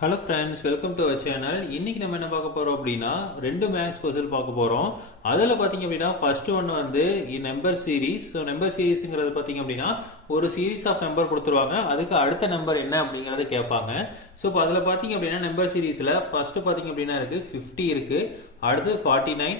Hello friends, welcome to our channel. இன்னைக்கு நம்ம என்ன பார்க்க போறோம் அப்படின்னா, ரெண்டு மேக்ஸ் பசில் பார்க்க போறோம். அதில் பார்த்தீங்க அப்படின்னா ஃபர்ஸ்ட் ஒன் வந்து நம்பர் சீரீஸ். ஸோ நம்பர் சீரீஸ்ங்கிறது பார்த்தீங்க அப்படின்னா ஒரு சீரீஸ் ஆஃப் நம்பர் கொடுத்துருவாங்க, அதுக்கு அடுத்த நம்பர் என்ன அப்படிங்கறத கேட்பாங்க. ஸோ இப்போ அதில் பார்த்தீங்க அப்படின்னா நம்பர் சீரீஸில் ஃபர்ஸ்ட் பார்த்தீங்க அப்படின்னா இருக்கு 50 இருக்கு, அடுத்து 49,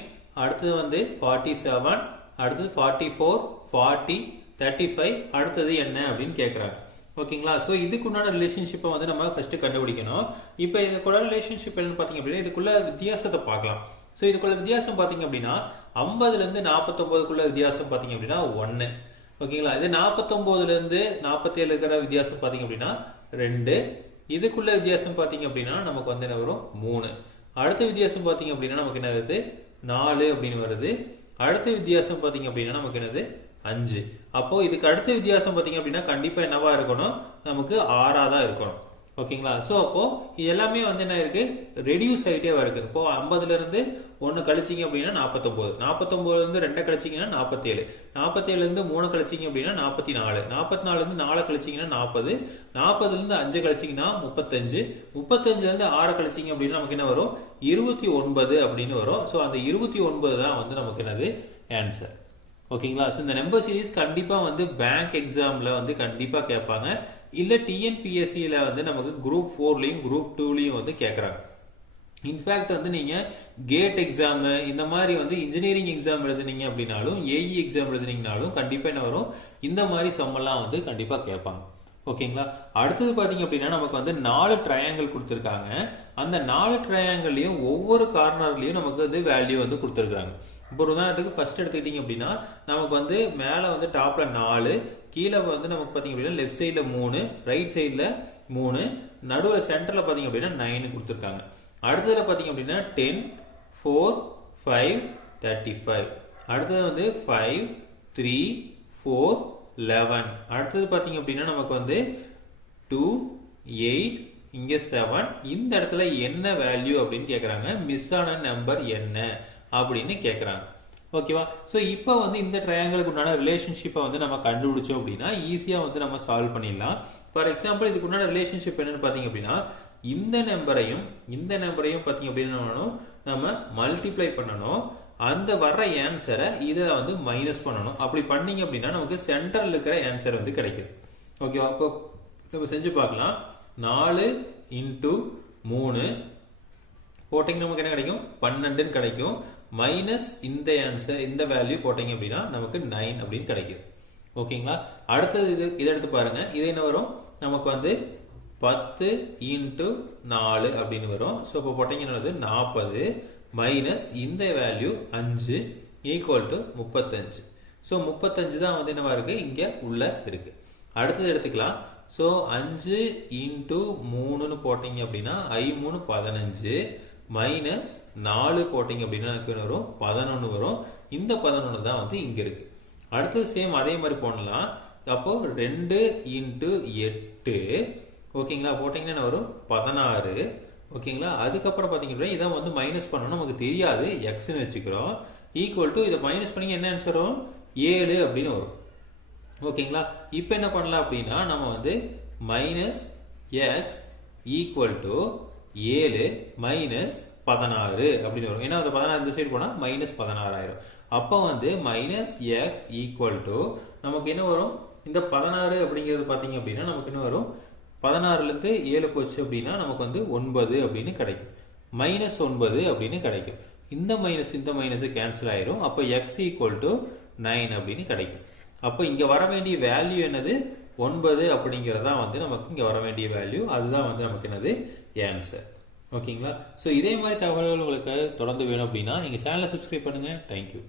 அடுத்தது வந்து 47, அடுத்தது 44, 40, 35, அடுத்தது என்ன அப்படின்னு கேட்குறாங்க. ஓகேங்களா? ஸோ இதுக்குண்டான ரிலேஷன்ஷிப்பை வந்து நம்ம ஃபர்ஸ்ட் கண்டுபிடிக்கணும். இப்போ இதுக்குள்ள ரிலேஷன்ஷிப் என்னன்னு பார்த்தீங்க அப்படின்னா இதுக்குள்ள வித்தியாசத்தை பார்க்கலாம். ஸோ இதுக்குள்ள வித்தியாசம் பார்த்தீங்க அப்படின்னா 50லேருந்து 49க்குள்ள வித்தியாசம் பார்த்தீங்க அப்படின்னா 1. ஓகேங்களா? இது 49லேருந்து 47 இருக்கிற வித்தியாசம் பார்த்தீங்க அப்படின்னா 2. இதுக்குள்ள வித்தியாசம் பார்த்தீங்க அப்படின்னா நமக்கு வந்து என்ன வரும் 3. அடுத்த வித்தியாசம் பார்த்தீங்க அப்படின்னா நமக்கு என்ன வருது 4 அப்படின்னு வருது. அடுத்த வித்தியாசம் பார்த்தீங்க அப்படின்னா நமக்கு என்னது 5. அப்போ இதுக்கு அடுத்த வித்தியாசம் பார்த்தீங்க அப்படின்னா கண்டிப்பா என்னவா இருக்கணும், நமக்கு 6ஆ தான் இருக்கணும். ஓகேங்களா? ஸோ அப்போ இது எல்லாமே வந்து என்ன இருக்கு, ரெடியூஸ் ஆகிட்டே வருது. இப்போ 50லேருந்து 1 கழிச்சிங்க அப்படின்னா 49, 49லேருந்து 2 கழிச்சிங்கன்னா 47, 47லேருந்து 3 கழிச்சிங்க அப்படின்னா 44, 44லேருந்து 4 கழிச்சிங்கன்னா 40, 40லேருந்து 5 கழிச்சிங்கன்னா 35, 35லேருந்து 6 கழிச்சிங்க அப்படின்னா நமக்கு என்ன வரும் 29 அப்படின்னு வரும். ஸோ அந்த 29 தான் வந்து நமக்கு என்னது ஆன்சர். ஓகேங்களா? ஸோ இந்த நம்பர் சீரீஸ் கண்டிப்பா வந்து பேங்க் எக்ஸாம்ல வந்து கண்டிப்பா கேட்பாங்க, இல்ல டிஎன்பிஎஸ்சியில வந்து நமக்கு குரூப் 4லயும் குரூப் 2லயும் வந்து கேட்கறாங்க. இன்ஃபேக்ட் வந்து நீங்க கேட் எக்ஸாம் இந்த மாதிரி வந்து இன்ஜினியரிங் எக்ஸாம் எழுதுனீங்க அப்படின்னாலும் ஏஇ எக்ஸாம் எழுதுனீங்கனாலும் கண்டிப்பா என்ன வரும், இந்த மாதிரி சம்மெல்லாம் வந்து கண்டிப்பா கேட்பாங்க. ஓகேங்களா? அடுத்தது பாத்தீங்க அப்படின்னா நமக்கு வந்து 4 ட்ரையாங்கிள் கொடுத்துருக்காங்க. அந்த 4 ட்ரையாங்கிள்லயும் ஒவ்வொரு கார்னர்லயும் நமக்கு வந்து வேல்யூ வந்து கொடுத்துருக்காங்க. இப்போ ஒரு உதாரணத்துக்கு ஃபர்ஸ்ட் எடுத்துக்கிட்டீங்க அப்படின்னா நமக்கு வந்து மேல வந்து டாப்ல 4, கீழே வந்து நமக்கு பாத்தீங்க அப்படின்னா லெஃப்ட் சைட்ல 3, ரைட் சைட்ல 3, நடுவில் சென்டர்ல பாத்தீங்க அப்படின்னா 9 கொடுத்துருக்காங்க. அடுத்ததுல பாத்தீங்க அப்படின்னா 10, 4, 5, 35, அடுத்தது வந்து 5, 3, 4, 11, அடுத்தது பாத்தீங்க அப்படின்னா நமக்கு வந்து 2, 8, இங்க 7. இந்த இடத்துல என்ன வேல்யூ அப்படின்னு கேக்குறாங்க, மிஸ் ஆன நம்பர் என்ன அப்படின்னு கேட்குறாங்க. ஓகேவா? ஸோ இப்போ வந்து இந்த ட்ரையாங்கிளுக்கு உண்டான ரிலேஷன்ஷிப்பை வந்து நம்ம கண்டுபிடிச்சோம் அப்படின்னா ஈஸியாக வந்து நம்ம சால்வ் பண்ணிடலாம். ஃபார் எக்ஸாம்பிள் இதுக்கு உண்டான ரிலேஷன்ஷிப் என்னன்னு பார்த்தீங்க அப்படின்னா இந்த நம்பரையும் பார்த்தீங்க அப்படின்னா நம்ம மல்டிப்ளை பண்ணணும், அந்த வர்ற ஆன்சரை இதை வந்து மைனஸ் பண்ணணும். அப்படி பண்ணீங்க அப்படின்னா நமக்கு சென்டரில் இருக்கிற ஆன்சர் வந்து கிடைக்குது. ஓகேவா? அப்போ நம்ம செஞ்சு பார்க்கலாம். 4 இன்டூ 3 போட்டிங்க நமக்கு என்ன கிடைக்கும், 12 கிடைக்கும். மைனஸ் இந்த ஆன்சர் இந்த வேல்யூ போட்டீங்க அப்படின்னா நமக்கு 9 அப்படின்னு கிடைக்கும். ஓகேங்களா? அடுத்தது இதை எடுத்து பாருங்க. இது என்ன வரும், நமக்கு வந்து 10 இன்டூ 4 அப்படின்னு வரும். ஸோ இப்போ போட்டீங்கன்னா 40 மைனஸ் இந்த வேல்யூ 5 ஈக்குவல் டு 35. ஸோ 35 தான் வந்து என்னவா இருக்கு, இங்க உள்ள இருக்கு. அடுத்தது எடுத்துக்கலாம். ஸோ 5 இன்டூ 3 போட்டீங்க அப்படின்னா 3 15 மைனஸ் 4 போட்டிங்க அப்படின்னா எனக்கு வரும் 11 வரும். இந்த 11 தான் வந்து இங்க இருக்கு. அடுத்தது சேம் அதே மாதிரி போடலாம். அப்போ 2 இன்டூ 8 ஓகேங்களா போட்டிங்கன்னா வரும் 16. ஓகேங்களா? அதுக்கப்புறம் பார்த்தீங்கன்னா இதை வந்து மைனஸ் பண்ணணும், நமக்கு தெரியாது எக்ஸ்ன்னு வச்சுக்கிறோம். ஈக்குவல் டு இதை மைனஸ் பண்ணி என்ன ஆன்சர் வரும் 7 அப்படின்னு வரும். ஓகேங்களா? இப்போ என்ன பண்ணலாம் அப்படின்னா நம்ம வந்து minus X equal to 7 minus 16 அப்படின்னு வரும். ஏன்னா அந்த 16 இந்த சைடு போனா மைனஸ் 16 ஆயிரும். அப்போ வந்து மைனஸ் எக்ஸ் ஈக்குவல் டு நமக்கு என்ன வரும், இந்த 16 அப்படிங்கிறது பாத்தீங்க அப்படின்னா நமக்கு என்ன வரும், 16லேருந்து 7 போச்சு அப்படின்னா நமக்கு வந்து 9 அப்படின்னு கிடைக்கும். மைனஸ் 9 அப்படின்னு கிடைக்கும். இந்த மைனஸ் கேன்சல் ஆயிரும். அப்போ எக்ஸ் ஈக்குவல் டு 9 அப்படின்னு கிடைக்கும். அப்போ இங்க வர வேண்டிய வேல்யூ என்னது 9 அப்படிங்கறதா வந்து நமக்கு இங்க வர வேண்டிய வேல்யூ. அதுதான் வந்து நமக்கு என்னது ஆன்சர். ஓகேங்களா? ஸோ இதே மாதிரி தகவல்கள் உங்களுக்கு தொடர்ந்து வேணும் அப்படின்னா எங்கள் சேனலை சப்ஸ்கிரைப் பண்ணுங்கள். தேங்க்யூ.